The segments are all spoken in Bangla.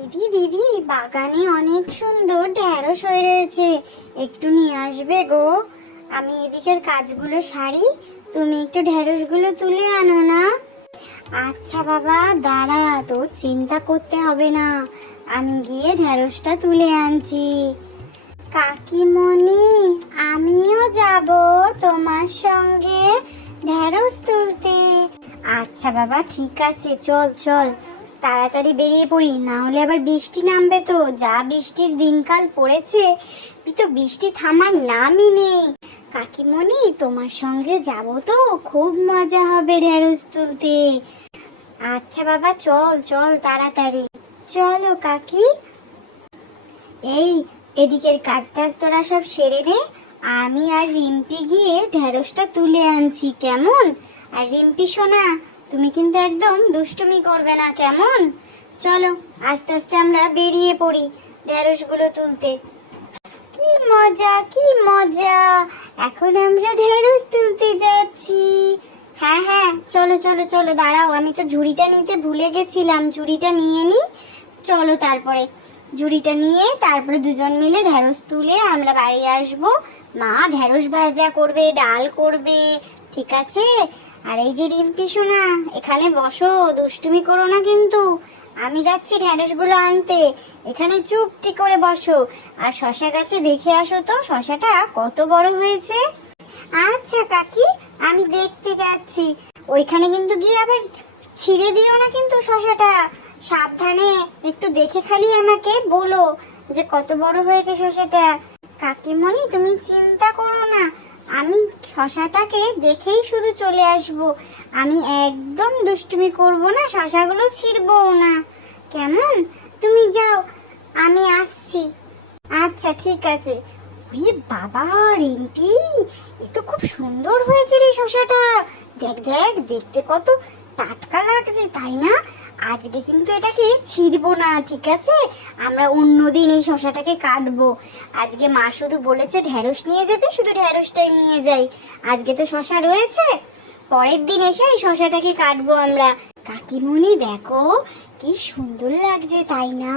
দিদি দিদি, বাগানে অনেক সুন্দর ঢেঁড়স হয়ে রয়েছে, একটু নিয়ে আসবে গো। আমি এদিকের কাজগুলো সারি, তুমি একটু ঢেঁড়সগুলো তুলে আনো না। আচ্ছা বাবা, দাঁড়া, তো চিন্তা করতে হবে না, আমি গিয়ে ঢেঁড়সটা তুলে আনছি। কাকিমণি, আমিও যাব তোমার সঙ্গে ঢেঁড়স তুলতে। আচ্ছা বাবা, ঠিক আছে, চল চল, তাড়াতাড়ি বেরিয়ে পড়ি, না হলে আবার বৃষ্টি নামবে। তো যা বৃষ্টির দিনকাল পড়েছে, তো বৃষ্টি থামার নামই নেই। কাকিমণি, তোমার সঙ্গে যাব তো, খুব মজা হবে ঢেঁড়স তুলতে। আচ্ছা বাবা, চল চল তাড়াতাড়ি, চলো কাকি। এই, এদিকের কাজ টাজ তোরা সব সেরে নে, আমি আর রিম্পি গিয়ে ঢেঁড়সটা তুলে আনছি, কেমন? আর রিম্পি সোনা, তুমি কিন্তু একদম দুষ্টুমি করবে না, কেমন? চলো আস্তে আস্তে আমরা বেরিয়ে পড়ি ঢেঁড়সগুলো তুলতে। কি মজা, কি মজা, এখন আমরা ঢেঁড়স তুলতে যাচ্ছি। হ্যাঁ হ্যাঁ, চলো চলো চলো, দাঁড়াও, আমি তো ঝুড়িটা নিতে ভুলে গেছিলাম, ঝুড়িটা নিয়ে নি। চলো তারপরে ঝুড়িটা নিয়ে তারপরে দুজন মিলে ঢেঁড়স তুলে আমরা বাড়ি আসবো। মা ঢেঁড়স ভাজা করবে, ডাল করবে, ঠিক আছে? আর এই যে রিম্পি সোনা, এখানে বসো, দুষ্টুমি করো না কিন্তু, আমি যাচ্ছি ঢেঁড়সগুলো আনতে, এখানে চুপটি করে বসো। আর শশা গাছে দেখে আসো তো, শশাটা কত বড় হয়েছে। আচ্ছা কাকি, আমি দেখতে যাচ্ছি। ওইখানে কিন্তু গিয়ে আবার ছিঁড়ে দিও না কিন্তু শশাটা, সাবধানে একটু দেখে খালি আমাকে বলো যে কত বড় হয়েছে শশাটা। কাকিমণি, তুমি চিন্তা করো না, আমি শশাটাকে দেখেই শুধু চলে আসব, আমি একদম দুষ্টুমি করব না, শশাগুলো ছিঁড়বও না, কেমন? তুমি যাও, আমি আসছি। আচ্ছা ঠিক আছে। ওরে বাবা রিম্পি, এ তো খুব সুন্দর হয়েছে রে শশাটা, দেখ দেখ, দেখতে কত টাটকা লাগছে, তাই না? আজকে কিন্তু এটাকে ছিঁড়বো না, ঠিক আছে? আমরা অন্যদিন এই শশাটাকে কাটবো। আজকে মা শুধু বলেছে ঢেঁড়স নিয়ে যেতে, শুধু ঢেঁড়সটাই নিয়ে যাই। আজকে তো শশা রয়েছে, পরের দিন এসে এই শশাটাকে কাটবো আমরা। কাকিমণি দেখো, কি সুন্দর লাগছে, তাই না?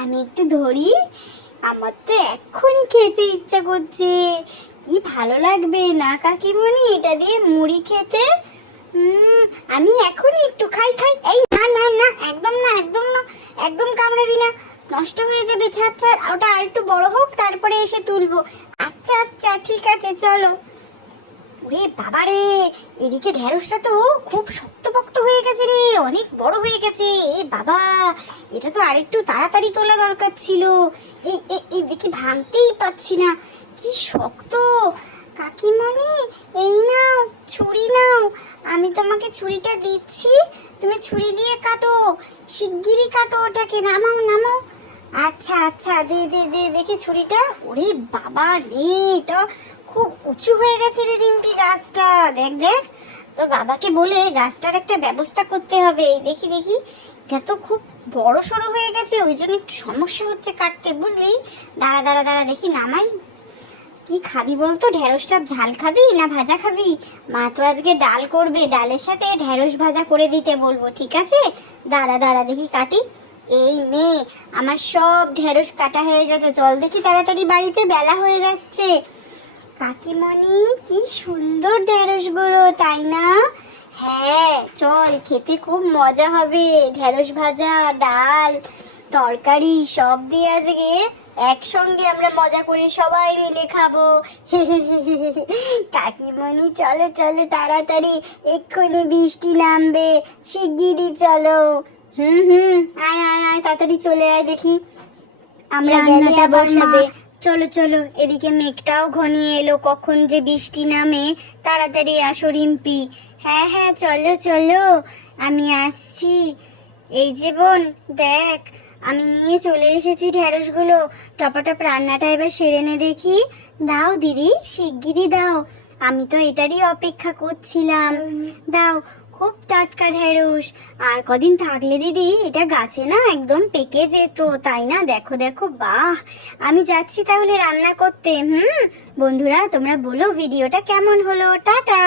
আমি একটু ধরি, আমার তো এক্ষুনি খেতে ইচ্ছা করছে। কি ভালো লাগবে না কাকিমণি এটা দিয়ে মুড়ি খেতে? আমি এখনই একটু খাই খাই। এই না না না, একদম না, একদম না, একদম কামড়াবি না, নষ্ট হয়ে যাবে। ছাড় ছাড়, ওটা আর একটু বড় হোক তারপরে এসে তুলবো। আচ্ছা আচ্ছা ঠিক আছে, চলো। ওরে বাবা রে, এদিকে ঢেঁড়সটা তো খুব শক্তপোক্ত হয়ে গেছে রে, অনেক বড় হয়ে গেছে। এ বাবা, এটা তো আরেকটু তাড়াতাড়ি তোলা দরকার ছিল। এই এই দেখি, ভাঙতেই পাচ্ছি না, কি শক্ত। কাকিমণি, এই নাও, ছুরি নাও, আমি তোমাকে ছুরিটা দিচ্ছি, তুমি ছুরি দিয়ে কাটো, শিগগিরই কাটো ওটাকে, নামাও নামাও। আচ্ছা আচ্ছা, দে দে দে, দেখি ছুরিটা। ওরে বাবা রে, এটা খুব উঁচু হয়ে গেছে রে রিম্পি গাছটা, দেখ দেখ, তোর বাবাকে বলে গাছটার একটা ব্যবস্থা করতে হবে। দেখি দেখি, এটা তো খুব বড় সড়ো হয়ে গেছে, ওই জন্য একটু সমস্যা হচ্ছে কাটতে, বুঝলি? দাঁড়া দাঁড়া দাঁড়া, দেখি নামাই। কি খাবি বলতো, ঢেঁড়সটা ঝাল খাবি না ভাজা খাবি? মা তো আজকে ডাল করবে, ডালের সাথে ঢেঁড়স ভাজা করে দিতে বলবো, ঠিক আছে? দাঁড়া দাঁড়া, দেখি কাটি। এই নে, আমার সব ঢেঁড়স কাটা হয়ে গেছে, চল দেখি তাড়াতাড়ি বাড়িতে, বেলা হয়ে যাচ্ছে। কাকিমণি, কি সুন্দর ঢেঁড়সগুলো, তাই না? হ্যাঁ চল, খেতে খুব মজা হবে, ঢেঁড়স ভাজা, ডাল, তরকারি সব দিয়ে আজকে একসঙ্গে আমরা মজা করে সবাই মিলে খাবো। কাকিমণি চলো চলো তাড়াতাড়ি, এক্ষুনি বৃষ্টি নামবে, শিগগিরই চলো। হুম, আয় আয় আয়, তাড়াতাড়ি চলে আয়, দেখি আমরা রান্নাটা বসাবে। চলো চলো, এদিকে মেঘটাও ঘনিয়ে এলো, কখন যে বৃষ্টি নামে, তাড়াতাড়ি আসো রিম্পি। হ্যাঁ হ্যাঁ, চলো চলো, আমি আসছি। এই যে বোন, দেখ, আমি নিয়ে চলে এসেছি ঢেঁড়সগুলো, টপাটপ রান্নাটা এবার সেরে নে দেখি। দাও দিদি, শিগগিরই দাও, আমি তো এটারই অপেক্ষা করছিলাম। দাও, খুব টাটকা ঢেঁড়স, আর কদিন থাকলে দিদি এটা গাছে না একদম পেকে যেত, তাই না? দেখো দেখো, বাহ। আমি যাচ্ছি তাহলে রান্না করতে। বন্ধুরা, তোমরা বলো ভিডিওটা কেমন হলো। টাটা।